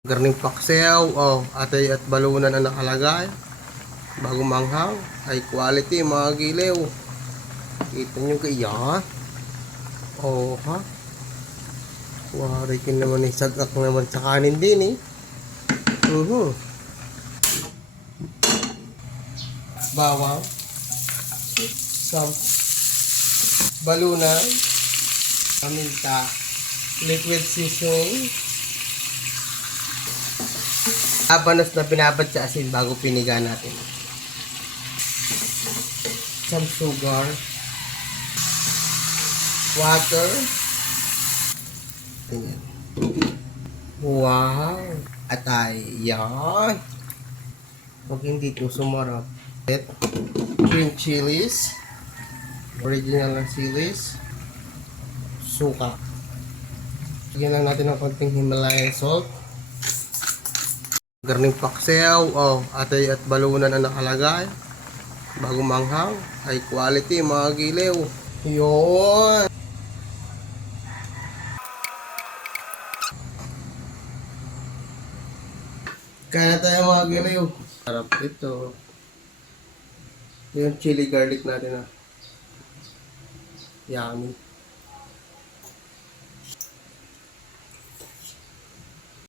Garning paksew, atay at balunan ang nakalagay. Bago manghang, high quality mga gilew. Kita nyo kaya? Ha? Wari kin naman eh, sagak naman sa kanin din eh. Bawang, some balunan, paminta, liquid seasoning, habanos na binabad sa asin bago piniga natin. Some sugar, water. Ayan. Wow! Atay, yan. Huwag hindi ito sumarap. Green chilies, original na chilies, suka. Lagyan lang natin ng konting Himalayan salt. Garning paksew, atay at balunan ang nakalagay. Bago manghang, high quality mga gilew. Yun! Kaya tayo mga gilew. Sarap ito. Yung chili garlic natin Yummy.